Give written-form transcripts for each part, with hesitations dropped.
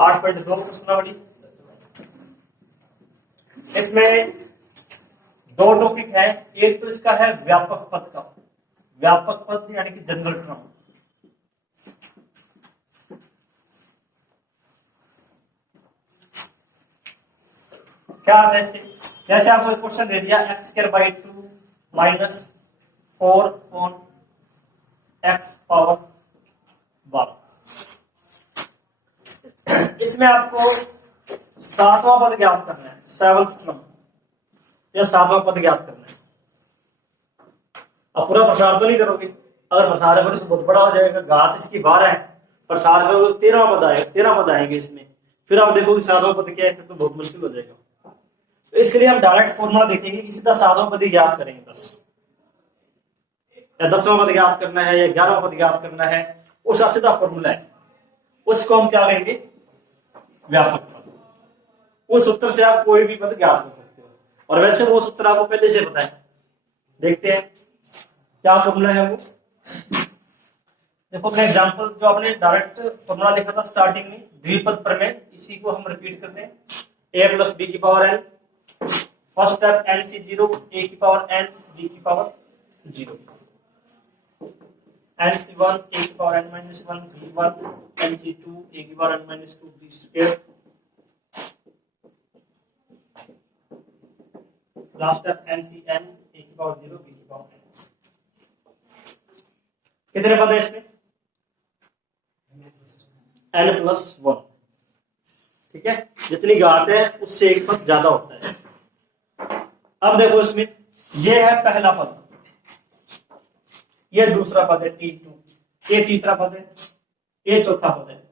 8.2 प्रश्नावली। इसमें दो टॉपिक है। एक तो इसका है व्यापक पद का, व्यापक पद यानी कि जनरल टर्म। क्या है ऐसे, जैसे आपको एक क्वेश्चन दे दिया x² minus 4 on x power 12। इसमें आपको सातवां पद ज्ञात करना है, सेवंथ टर्म या सातवां पद ज्ञात करना है। अब पूरा प्रसार तो नहीं करोगे, अगर प्रसार करोगे तो बहुत बड़ा हो जाएगा, घात इसकी 12 है, प्रसार करोगे तो 13 पद आएगा, 13 पद आएंगे इसमें। फिर आप देखोगे सातवां पद क्या है, फिर तो बहुत मुश्किल हो जाएगा। तो इसके लिए हम डायरेक्ट फॉर्मूला देखेंगे कि सीधा सातवां पद ही ज्ञात करेंगे बस, या 10वां पद ज्ञात करना है या 11वां पद ज्ञात करना है, उसका सीधा फॉर्मूला है। उसको हम क्या कहेंगे, व्यापक पद। उस सूत्र से आप कोई भी पद ज्ञात कर सकते हो, और वैसे वो सूत्र आपको पहले से पता है। देखते हैं क्या फॉर्मूला है वो। देखो अपने एग्जांपल जो आपने डायरेक्ट फॉर्मूला लिखा था स्टार्टिंग में, द्विपद प्रमेय, इसी को हम रिपीट करते हैं। a प्लस बी की power n, first step nc0 a की पावर n b की पावर 0, nc1 a की power n minus 1 b1, nc2 a की power n minus 2 b square, last step ncn a की power 0 b की power n। कितने पद है इसमें, n प्लस 1। ठीक है, जितनी घात है उससे एक पद ज्यादा होता है। अब देखो इसमें ये है पहला पद, ये दूसरा पद है t2, ये तीसरा पद है, ये चौथा पद है।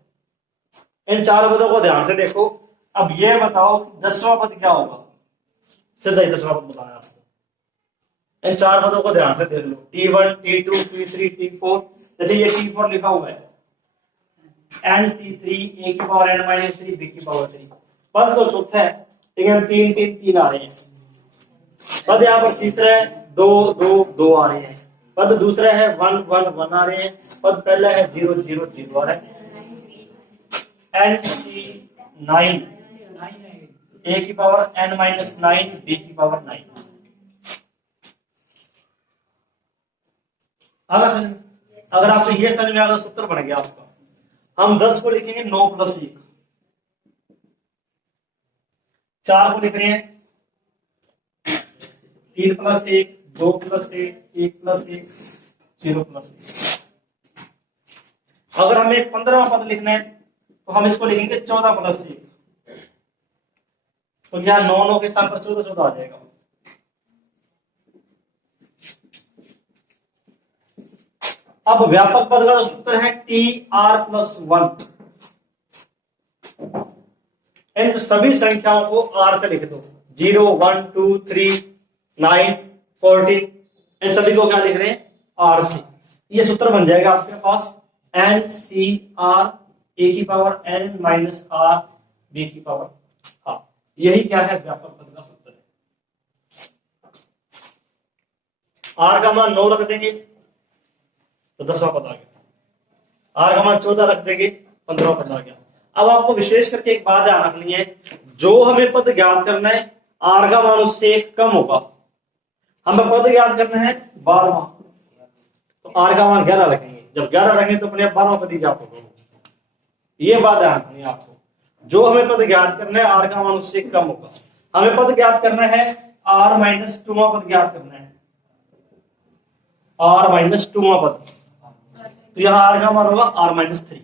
इन चार पदों को ध्यान से देखो। अब ये बताओ 10वां पद क्या होगा, सीधा ही 10वां पद बताना है आपको। इन चार पदों को ध्यान से देख लो, t1 t2 t3 t4। जैसे ये t4 लिखा हुआ है, nc3 a की पावर n माइनस 3 b की पावर 3। पद तो चौथा है, लेकिन 3 3 3 आ रहे हैं। पद यहाँ पर तीसरा है, 2 2 2 आ रहे हैं। पद दूसरा है 1 1 1 आ रहे हैं। पद पहला है 0 0 0 आ रहा है। nc9 a की पावर n माइनस 9 b की पावर 9। अगर आपको ये समझ में आ गया, सूत्र बन गया आपका। हम 10 को लिखेंगे 9 प्लस 1, 4 को लिख रहे हैं 3 प्लस 1, 2 प्लस 1, 1 प्लस 1, 0 प्लस 1। अगर हमें 15वां पद लिखना है तो हम इसको लिखेंगे 14 प्लस 1। तो यहाँ 9 9 के स्थान पर 14 14 आ जाएगा। अब व्यापक पद का सूत्र है tr प्लस 1। इन सभी संख्याओं को r से लिख दो, 0 1 2 3 9 14। इन सभी को क्या लिख रहे हैं, r से। ये सूत्र बन जाएगा आपके पास ncr a की power n minus r b की पावर हाफ। यही क्या है, व्यापक पद का सूत्र है। r का मान 9 रख देंगे तो 10वां पद आ गया। r का मान 14 रख देंगे, 15वां पद आ गया। अब आपको विशेष करके एक बात ध्यान रखनी है, जो हमें पद ज्ञात करना है r का मान उससे कम होगा। हमें पद ज्ञात करना है 12वां, तो r का मान 11 रखेंगे। जब 11 रखेंगे तो अपने 12वां पद ही ज्ञात होगा। ये बात ध्यान रखनी है आपको, जो हमें पद ज्ञात करना है r का मान उससे कम होगा। हमें पद ज्ञात करना है r माइनस 2वां पद ज्ञात करना है, r माइनस 2वां पद। तो यहां r का मान होगा r माइनस 3।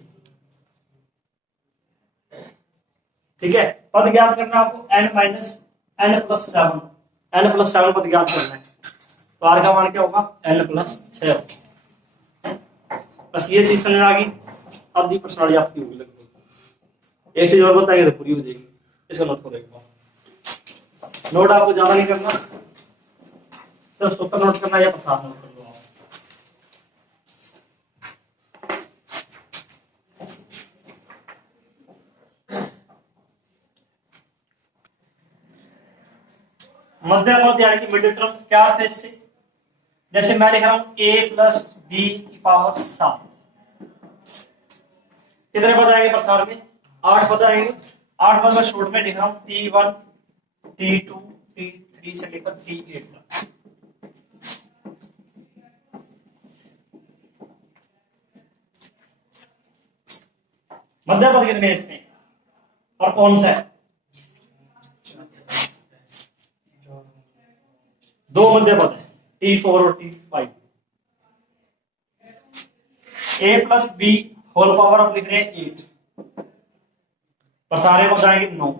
ठीक है, पद ज्ञात करना है आपको n minus n plus 7, n plus 7 पद ज्ञात करना है। तो r का मान क्या होगा, n प्लस 6। बस ये चीज समझ आ गई, अब दी प्रश्नावली आपकी होगी लगभग। एक चीज और बताएंगे तो पूरी हो जाएगी। इसका नोट करो एक बार। नोट आपको ज्यादा नहीं करना, सिर्फ सूत्र नोट करना या प्रसार नोट करना। मध्य पद यानी कि मिडिल टर्म, क्या अर्थ है इससे। जैसे मैं लिख रहा हूं a प्लस बी की पावर 7, कितने पद आएंगे प्रसार में, 8 पद आएंगे। 8 पद में शॉर्ट में लिख रहा हूं T1 T2 T3 से लेकर T8 तक। मध्य पद कितने हैं इसमें और कौन सा है? 2 मध्य पद है T4 और T5। A plus B whole power आप लिख रहे हैं 8 पर सारे पद आएंगे 9।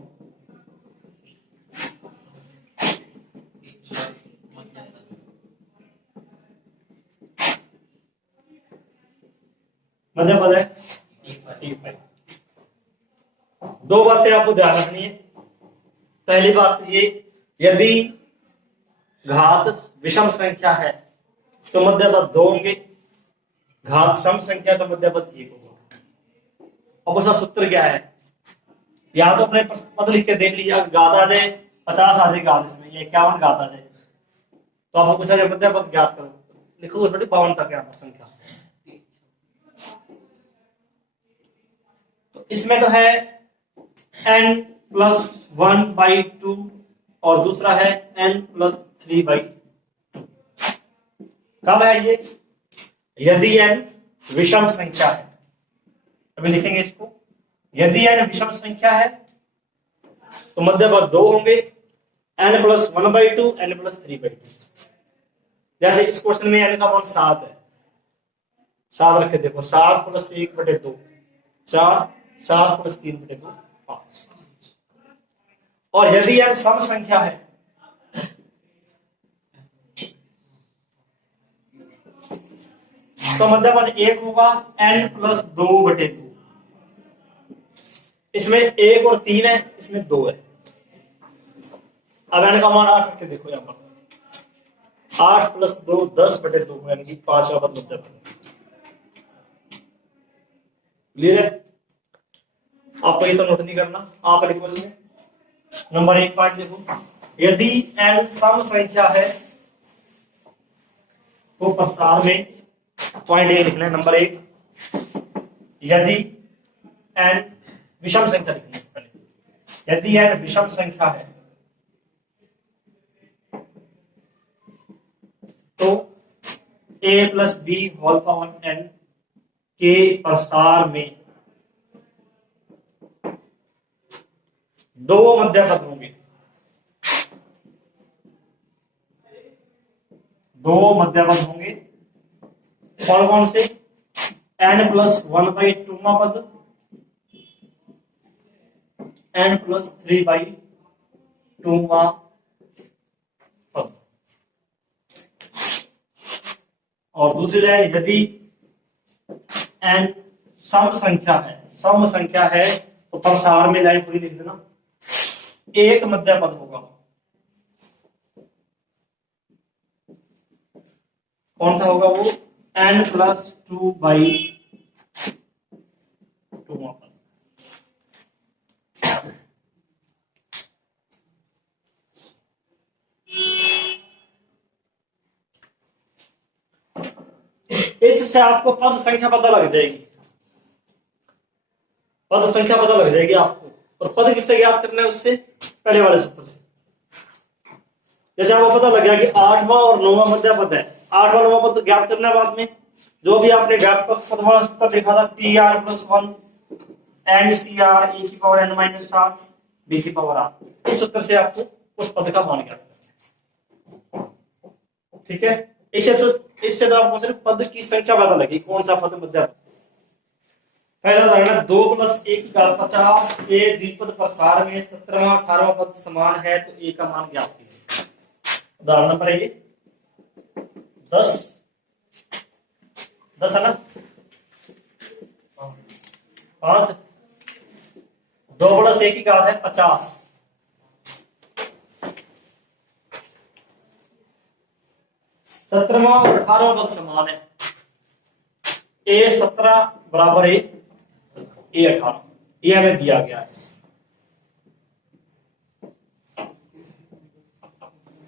मध्य पद है T5। 2 बातें आपको ध्यान रखनी है। पहली बात ये, यदि घात विषम संख्या है तो मध्य पद 2 होंगे, घात सम संख्या तो मध्य पद 1 होगा। अब उसका सूत्र क्या है? या तो अपने पद लिख के देख लीजिए, घात आ जाए 50 आ जाए घात इसमें, या 51 घात आ जाए तो आपको पूछा जाए मध्य पद ज्ञात करो, लिखो थोड़ी 52 तक है संख्या। तो इसमें तो है n+1/2 और दूसरा है n+3/2। कब है ये? यदि n विषम संख्या है। अभी लिखेंगे इसको, यदि n विषम संख्या है तो मध्य पद 2 होंगे, n+1/2 n+3/2। जैसे इस क्वेश्चन में n का मान 7 है, 7 रखे देखो, 7 + 1/2 4, 7 + 3/2 5। और यदि n सम संख्या है तो मध्य पद 1 होगा n+2/2। इसमें 1 और 3 है, इसमें 2 है। अब n का मान 8 रख के देखो, यहां पर 8 + 2 10/2 यानी कि 5वां पद मध्य पद। क्लियर है? आपको ये तो नोट नहीं करना, आप लिखो इसमें नंबर 1 पार्ट देखो, यदि n सम संख्या है तो प्रसार में पॉइंट ए लिखना है नंबर 1। यदि n विषम संख्या लिखनी है पहले, यदि n विषम संख्या है तो a + b whole power n के प्रसार में 2 मध्य पद होंगे। 2 मध्य पद होंगे, कौन कौन से? n+1/2 पद, n+3/2 पद। और दूसरी लाइन, यदि n सम संख्या है तो प्रसार में लाइन पूरी लिख देना, 1 मध्य पद होगा। कौन सा होगा वो? n+2/2 पद। इससे आपको पद संख्या पता लग जाएगी, पद संख्या पता लग जाएगी आपको। और पद किससे ज्ञात करना है? उससे पहले वाले सूत्र से। जैसे आपको पता लग गया कि 8वां और 9वां मध्य पद है, 8वां 9वां पद तो ज्ञात करना है बाद में। जो भी आपने व्यापक पद वाला सूत्र लिखा था TR+1 NCR e⁻n−r b⁻r, इस सूत्र से आपको उस पद का मान ज्ञात करना है। ठीक है? इससे तो आपको सिर्फ पद की संख्या पता लगी, कौन सा पद मध्य पद। पहला उदाहरण 2 + 1 की घात 50 के द्विपद प्रसार में 17वां 18वां पद समान है तो a का मान ज्ञात कीजिए। उदाहरण नंबर 1 10 है ना, 5। 2 + 1 की घात है 50, 17वां और 18वां पद समान है, a 17 बराबर a 18, ये हमें दिया गया है।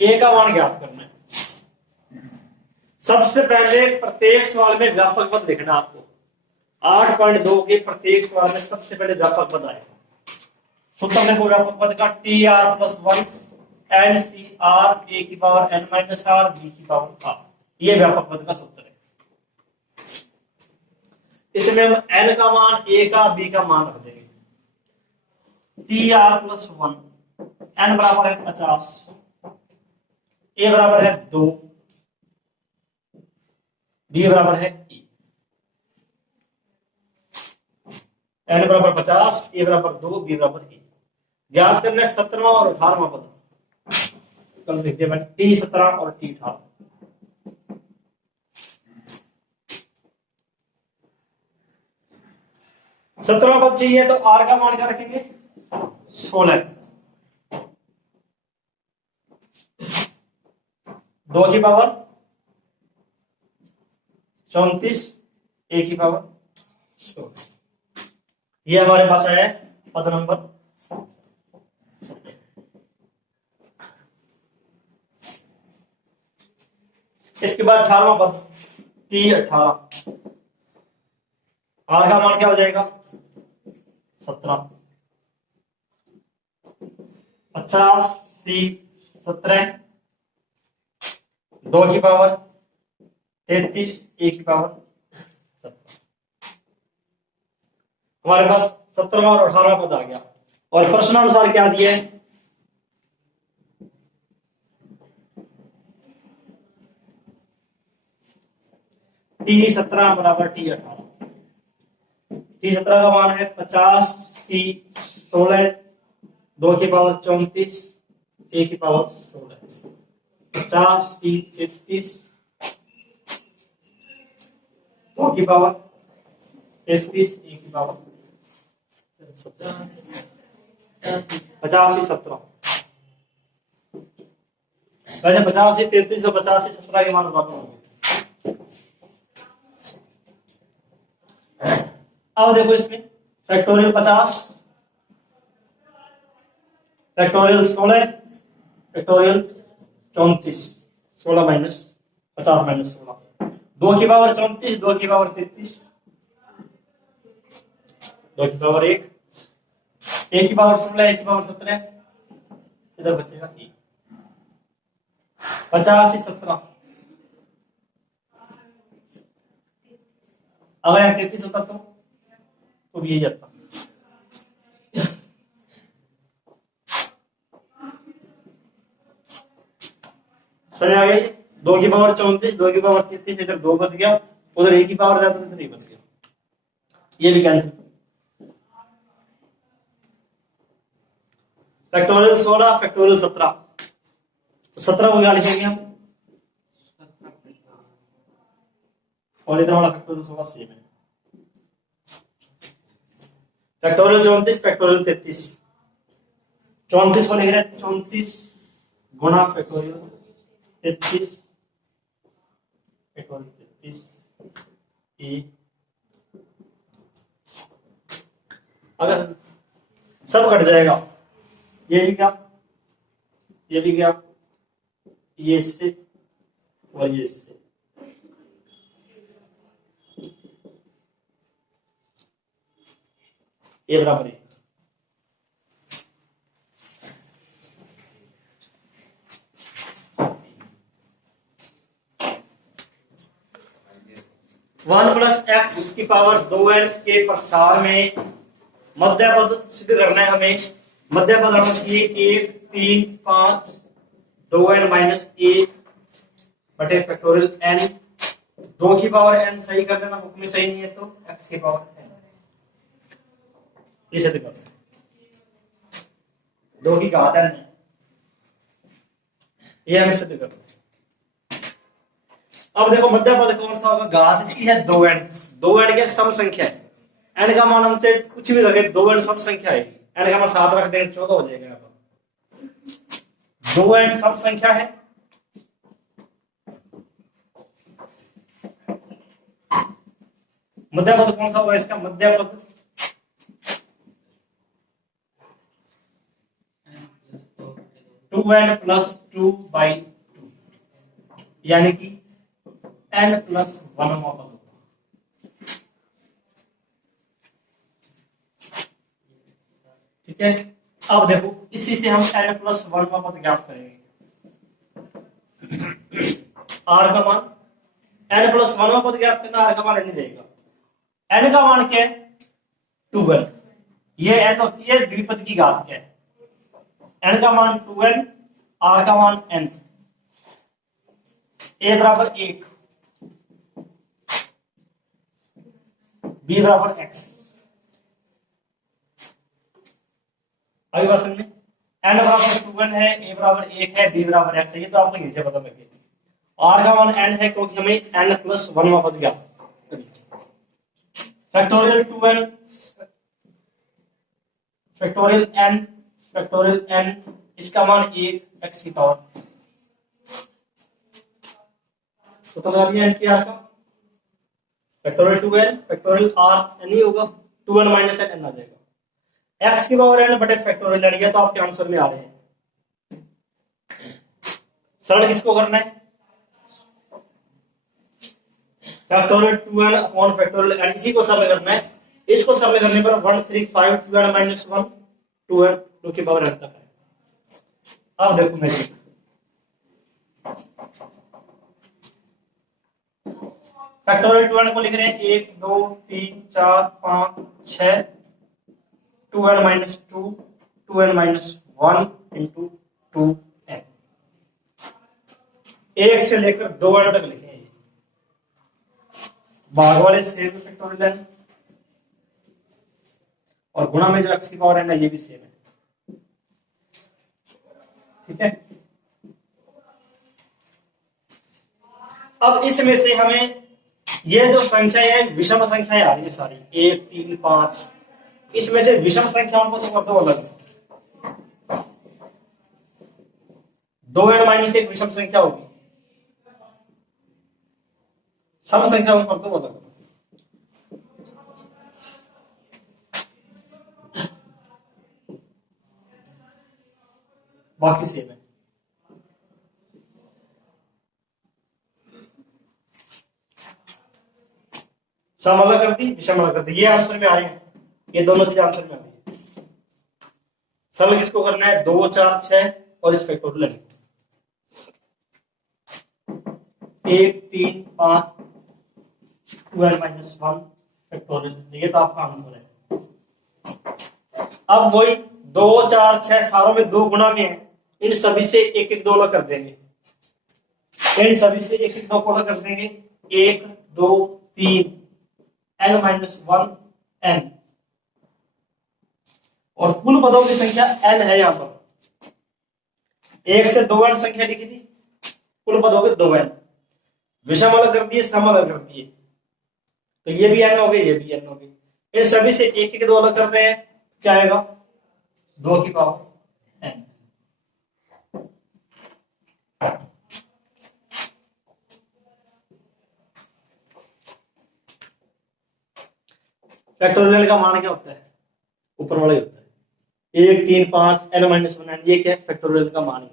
a का मान ज्ञात करना है। सबसे पहले प्रत्येक सवाल में व्यापक पद लिखना आपको। 8.2 के प्रत्येक सवाल में सबसे पहले व्यापक पद आएगा। सूत्र देखो व्यापक पद का T R plus one N C R A की power N minus R B की पावर आर, ये व्यापक पद का सूत्र है। इसमें हम एन का मान, ए का, बी का मान रख देंगे। T R plus one, N बराबर है 50, ए बराबर है 2, बी बराबर है ई। एन बराबर 50, ए बराबर 2, बी बराबर ई। ज्ञात करना है 17वां और 18वां पद। कल देखते हैं टी 17 और टी 18। 17वां पद चाहिए तो आर का मान क्या रखेंगे 16, 2 की पावर 34, ए की पावर 16। ये हमारे पास है पद नंबर। इसके बाद 18वां पद टी 18, आर का मान क्या हो जाएगा 17, 50 सी 17, 2 की पावर 33, ए की पावर 17। हमारे पास 17वां और 18वां पद आ गया। और प्रश्नानुसार क्या दिया है, टी 17 बराबर टी 18। टी 17 का मान है 50 सी 16, 2 की पावर 34, ए की पावर 16, 50 सी 33, 2 की पावर 33, ए की पावर 50 सी 17। वैसे 50 सी 33 और 50 सी 17 के मान बराबर होंगे। अब देखो इसमें factorial 50, factorial 16, factorial 34, 16 minus 50 minus 16, 2 की पावर 34, 2 की पावर 33, 2 की पावर 1, ए की पावर 16, ए की पावर 17, इधर बचेगा 1। 50 से 17, अगर यहाँ 33 होता तो भी यही आता। समझ आ गई। 2 की पावर 34, 2 की पावर 33, इधर 2 बच गया, उधर ए की पावर ज्यादा तो 3 बच गया, ये भी कैंसिल। फैक्टोरियल 16, फैक्टोरियल 17, तो 17 को क्या लिखेंगे हम, और इधर वाला फैक्टोरियल 16 सेम है। फैक्टोरियल 34, फैक्टोरियल 33, 34 को लिख रहे हैं 34 गुणा फैक्टोरियल 33, फैक्टोरियल 33 ए। अगर सब कट जाएगा, ये भी क्या, ये भी क्या, ये इससे और ये इससे, ये बराबर है। वन प्लस एक्स की पावर 2n के प्रसार में मध्य पद सिद्ध करना है हमें। मध्य पद आना चाहिए 1, 3, 5, 2n माइनस ए बटे फैक्टोरियल n। 2 की पावर n सही कर लेना, बुक में सही नहीं है तो x की पावर n, ये सिद्ध कर 2 की घात n, ये हमें सिद्ध करना। अब देखो मध्य पद कौन सा होगा, घात इसकी है 2n, 2n के सम संख्या है। n का मान हमसे कुछ भी रखे, 2n सम संख्या है, n का मान 7 रख देंगे 14 हो जाएगा। 2n सम संख्या है, मध्य पद कौन सा होगा इसका, मध्य पद 2n प्लस 2/2, यानी कि n प्लस 1 पद होगा। ठीक है। अब देखो इसी से हम n प्लस वन का पद ज्ञात करेंगे। r का मान n प्लस वन का पद ज्ञात करना, r का मान नहीं देगा। n का मान क्या है 2n, ये n होती है द्विपद की घात क्या है। n का मान 2n, r का मान n, a बराबर 1, b बराबर x। अभी बात समझ में, n बराबर 2n है, a बराबर 1 है, b बराबर x है, ये तो आपको नीचे पता लगे। r का मान n है क्योंकि हमें n प्लस वन का पद ज्ञात। फैक्टोरियल 2n फैक्टोरियल n इसका मान 1 x की पावर, तो लगा दिया एनसीआर का। Factorial 2n factorial r n ही होगा, 2n माइनस n आ जाएगा। x की पावर n बटे फैक्टोरियल n, ये तो आपके आंसर में आ रहे हैं। सरल किसको करना है, factorial 2n upon factorial n, इसी को सरल करना है। इसको सरल करने पर 135 2n माइनस 1 2n 2 की पावर n तक है। अब देखो मैजिक, फैक्टोरियल 2n को लिख रहे हैं 1 2 3 4 5 6 2n minus 2 2n minus 1 into 2n, 1 से लेकर 2n तक लिखे हैं। भाग वाले सेम फैक्टोरियल n और गुणा में जो x की पावर n है ये भी सेम है। ठीक है। अब इसमें से हमें ये जो संख्या है विषम संख्याएं आ रही है सारी 1 3 5, इसमें से विषम संख्याओं को तो कर दो अलग। 2n माइनस 1 विषम संख्या होगी, सम संख्याओं को कर दो अलग। बाकी सेम है। सम अलग कर दी, विषम अलग कर दी, ये आंसर में आ रहे हैं, ये दोनों चीज आंसर में आ रही है। सरल किसको करना है 2 4 6 और इस फैक्टोरियल 1 3 5 2n माइनस 1 फैक्टोरियल, ये तो आपका आंसर है। अब वही 2 4 6 सारों में 2 गुना में है, इन सभी से एक एक 2 अलग कर देंगे, इन सभी से एक एक 2 को अलग कर देंगे, 1 2 3 n माइनस 1 n, और कुल पदों की संख्या n है। यहां पर 1 से 2n संख्या लिखी थी, कुल पदों के 2n, विषम अलग कर दिए, सम अलग कर दिए, तो ये भी n हो गए, ये भी n हो गए। इन सभी से एक एक 2 अलग कर रहे हैं, क्या आएगा 2 की पावर n। फैक्टोरियल का मान क्या होता है, ऊपर वाला ही होता है 1 3 5 n माइनस 1 n, ये क्या है फैक्टोरियल का मान है।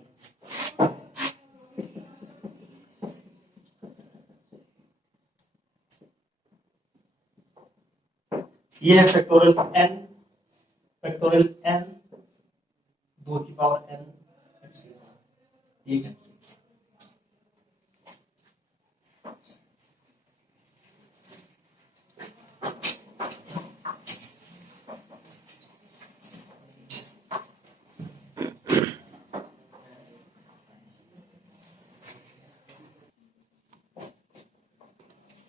ये है फैक्टोरियल n 2 की पावर n, ठीक है।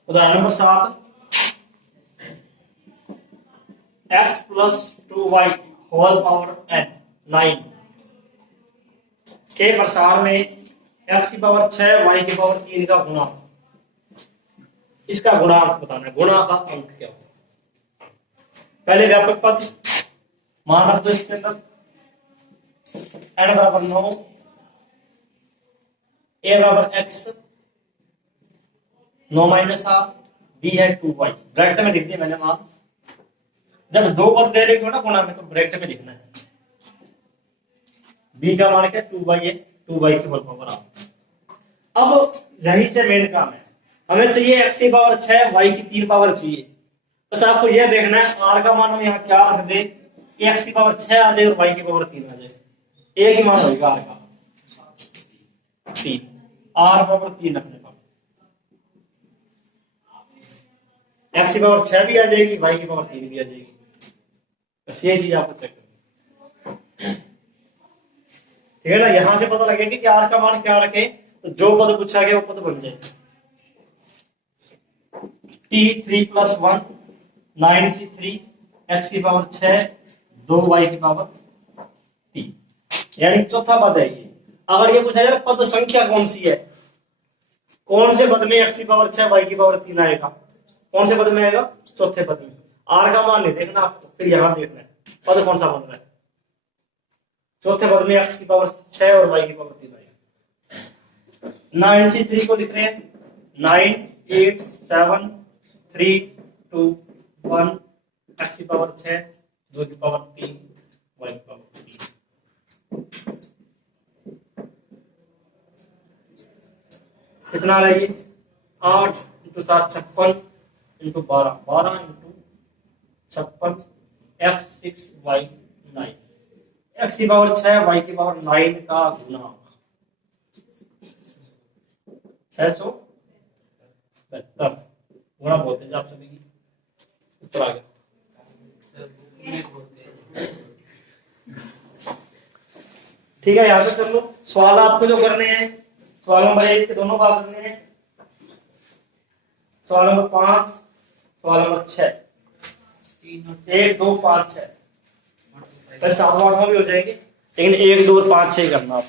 उदाहरण number 7, x plus 2y whole power n 9 के प्रसार में x की पावर 6 y की पावर 3 का गुणा, इसका गुणांक बताना है, गुणा का अंक क्या होगा। पहले व्यापक पद मान रख दो इसके अंदर, n बराबर 9, a बराबर x 9 माइनस r, b है 2y, ब्रैकेट में लिख दिया मैंने मान। जब दो पद दे रहे हो ना गुणा में तो ब्रैकेट में लिखना है। b का मान क्या 2y है, 2y की होल पावर r। अब यहीं से मेन काम है, हमें चाहिए x की पावर 6 y की 3 पावर चाहिए। बस आपको यह देखना है r का मान हम यहाँ क्या रख दे, एक्स की पावर 6 आ जाए और वाई की पावर 3 आ जाए, एक ही मान होगा आर का 3, आर पावर 3 रखने का, एक्स की पावर 6 भी आ जाएगी, वाई की पावर 3 भी आ जाएगी। बस ये चीज आपको चेक करनी, ठीक है ना। यहां से पता लगेगा कि आर का मान क्या रखे तो जो पद पूछा गया वो पद बन जाएगा। t3+1 9c3 x की पावर 6 2 y की पावर 3, यानी चौथा पद है ये। अगर ये पूछा जाए पद संख्या कौन सी है, कौन से पद में x की पावर 6 y की पावर 3 आएगा, कौन से पद में आएगा, चौथे पद में। आर का मान नहीं देखना आपको, फिर यहां देखना है पद कौन सा बन रहा है। चौथे पद में x की पावर 6 और y की पावर 3 आएगा। 9c3 को लिख रहे हैं 9 8 7 3 2 1, x की पावर 6 2 की पावर 3 y की पावर 3, कितना आ रहा है ये 8 × 7 56 × 12 12 × 56 x 6 y 9, x की पावर 6 y की पावर 9 का गुना 672 गुणा बोलते हैं आप सभी की, उत्तर आ गया। ठीक है, यहाँ पे कर लो सवाल आपको जो करने हैं। सवाल नंबर 1 के दोनों भाग करने हैं, सवाल नंबर 5 सवाल नंबर 6 1 2 5 6 सात वार में भी हो जाएंगे, लेकिन 1 2 और 5 6 करना आप।